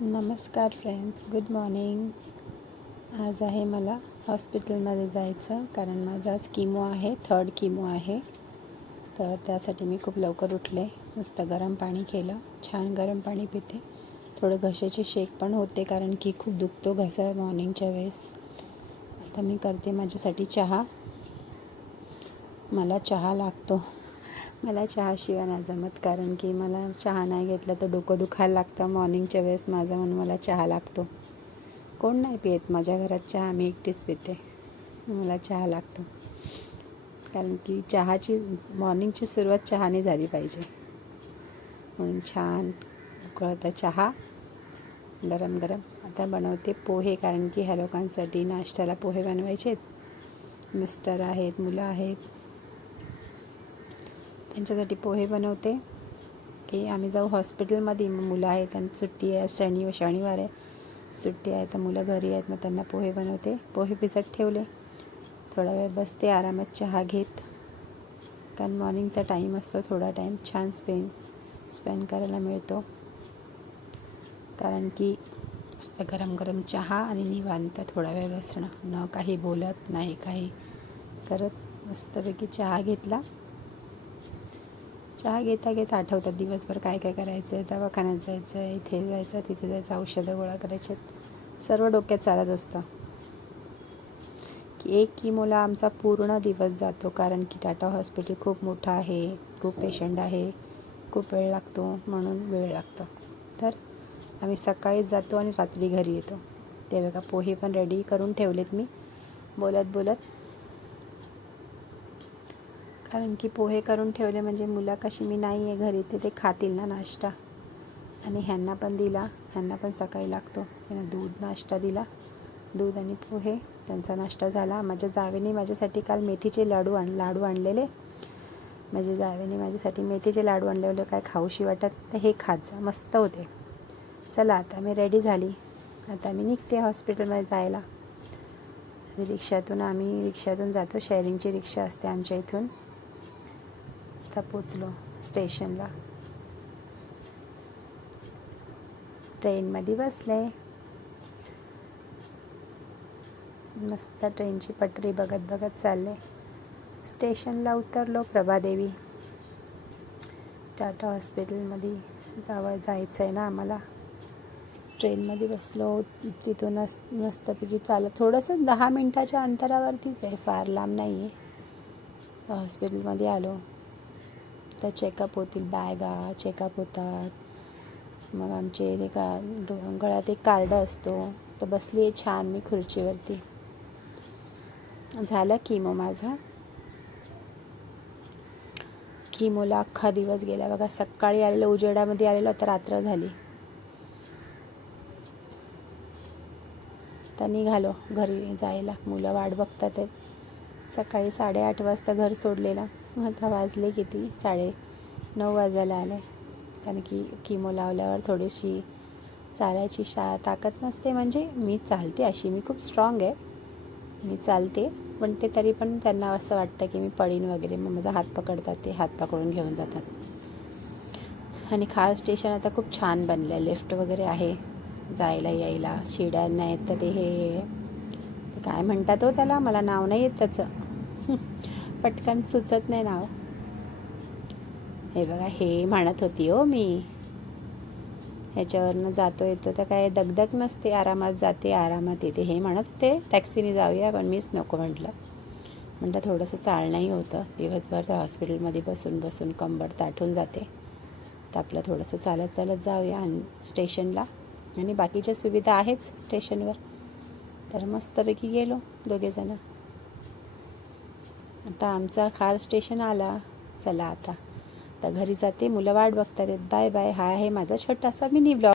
नमस्कार friends, good morning. आज आहे मला हॉस्पिटलमध्ये जायचं कारण माझा आज किमो आहे, 3rd किमो आहे. तर त्यासाठी मी खूप लवकर उठले. नुसतं गरम पाणी केलं, छान गरम पाणी पिते. थोडं घशाचे शेक पण होते कारण की खूप दुखतो घसा मॉर्निंगच्या वेळेस. आता मी करते माझ्यासाठी चहा. मला चहा लागतो. मला चहाशिवाय नाही जमत कारण की मला चहा नाही घेतला तर डोकं दुखायला लागतं मॉर्निंगच्या वेळेस माझं, म्हणून मला चहा लागतो. कोण नाही पित माझ्या घरात चहा, मी एकटीच पिते. मला चहा लागतो कारण की चहाची मॉर्निंगची सुरुवात चहाने झाली पाहिजे. म्हणून छान उकळता चहा गरम गरम. आता बनवते पोहे कारण की ह्या लोकांसाठी नाश्त्याला पोहे बनवायचे आहेत. मिस्टर आहेत, मुलं आहेत, त्यांच्यासाठी पोहे बनवते की आम्ही जाऊ हॉस्पिटलमध्ये. मग मुलं आहेत आणि सुट्टी आहे, शनिवार आहे, सुट्टी आहे, तर मुलं घरी आहेत. मग त्यांना पोहे बनवते. पोहे भिजत ठेवले, थोडा वेळ बसते आरामात चहा घेत कारण मॉर्निंगचा टाईम असतो. थोडा टाईम छान स्पेंड करायला मिळतो कारण की नुसतं गरम गरम चहा आणि निवांत थोडा वेळ बसणं, न काही बोलत नाही काही करत मस्तपैकी चहा घेतला. चहा घेता घेता आठवतात दिवसभर काय काय करायचं आहे. दवाखान्यात जायचं आहे, इथे जायचं, तिथे जायचं, औषधं गोळा करायचे आहेत, सर्व डोक्यात चालत असतं की एक किमोला आमचा पूर्ण दिवस जातो कारण की टाटा हॉस्पिटल खूप मोठं आहे, खूप पेशंट आहे, खूप वेळ लागतो, म्हणून वेळ लागतो. तर आम्ही सकाळीच जातो आणि रात्री घरी येतो. ते बघा पोहे पण रेडी करून ठेवलेत मी बोलत बोलत, कारण की पोहे करून ठेवले म्हणजे मुलं कशी मी नाही आहे घरी ते खातील ना नाश्ता. आणि ह्यांना पण दिला, ह्यांना पण सकाळी लागतो. त्यांना दूध नाश्ता दिला, दूध आणि पोहे, त्यांचा नाश्ता झाला. माझ्या जावेने माझ्यासाठी काल मेथीचे लाडू आणलेले. माझ्या जावेने माझ्यासाठी मेथीचे लाडू आणलेले, काय खाऊशी वाटत तर हे खात जा, मस्त होते. चला आता मी रेडी झाली, आता मी निघते हॉस्पिटलमध्ये जायला. रिक्षातून जातो, शेअरिंगची रिक्षा असते आमच्या इथून. आता पोचलो स्टेशनला, ट्रेनमध्ये बसले. मस्त ट्रेनची पटरी बघत बघत चालले. स्टेशनला उतरलो, प्रभादेवी. टाटा हॉस्पिटलमध्ये जायचं आहे ना आम्हाला. ट्रेनमध्ये बसलो, तिथूनच मस्तपैकी चालत थोडंसं 10 मिनटाच्या अंतरावरतीच आहे, फार लांब नाही आहे. तर हॉस्पिटलमध्ये आलो तर चेकअप होतील, बॅगा चेकअप होतात. मग आमचे गळ्यात एक कार्ड असतो. तर बसली आहे छान मी खुर्चीवरती. झाला किमो माझा. किमोला अख्खा दिवस गेला बघा. सकाळी आलेलं, उजेडामध्ये आलेलं, तर रात्र झाली. तर निघालो घरी जायला, मुलं वाट बघतात आहेत. सकाळी 8:30 वाजता घर सोडलेलं. आता वाजले किती, 9:30 वाजायला आले. कारण की किमो लावल्यावर थोडीशी चालायची ताकद नसते. म्हणजे मी चालते अशी, मी खूप स्ट्रॉंग आहे, मी चालते, पण ते तरी पण त्यांना असं वाटतं की मी पडीन वगैरे. मग माझा हात पकडतात, ते हात पकडून घेऊन जातात. आणि खार स्टेशन आता खूप छान बनलं आहे, लिफ्ट वगैरे आहे जायला यायला, शिड्या नाहीत. तर ते काय म्हणतात हो त्याला, मला नाव नाही येत त्याचं, पटकन सुचत नाही नाव. हे बघा, हे म्हणत होती हो मी, ह्याच्यावरनं जातो येतो तर काय दगदग नसते, आरामात जाते आरामात येते, हे म्हणत होते. टॅक्सीने जाऊया, पण मीच नको म्हटलं थोडंसं चालणंही होतं. दिवसभर त्या हॉस्पिटलमध्ये बसून बसून कंबर ताठून जाते, तर आपलं थोडंसं चालत चालत जाऊया स्टेशनला. आणि बाकीच्या सुविधा आहेच स्टेशनवर. तर मस्तपैकी गेलो दोघेजणं. आता आमचा खार स्टेशन आला. चला आता घरी जाते, मुलं वाट बघतात. Bye bye. हा आहे माझा छोटासा मिनी ब्लॉग.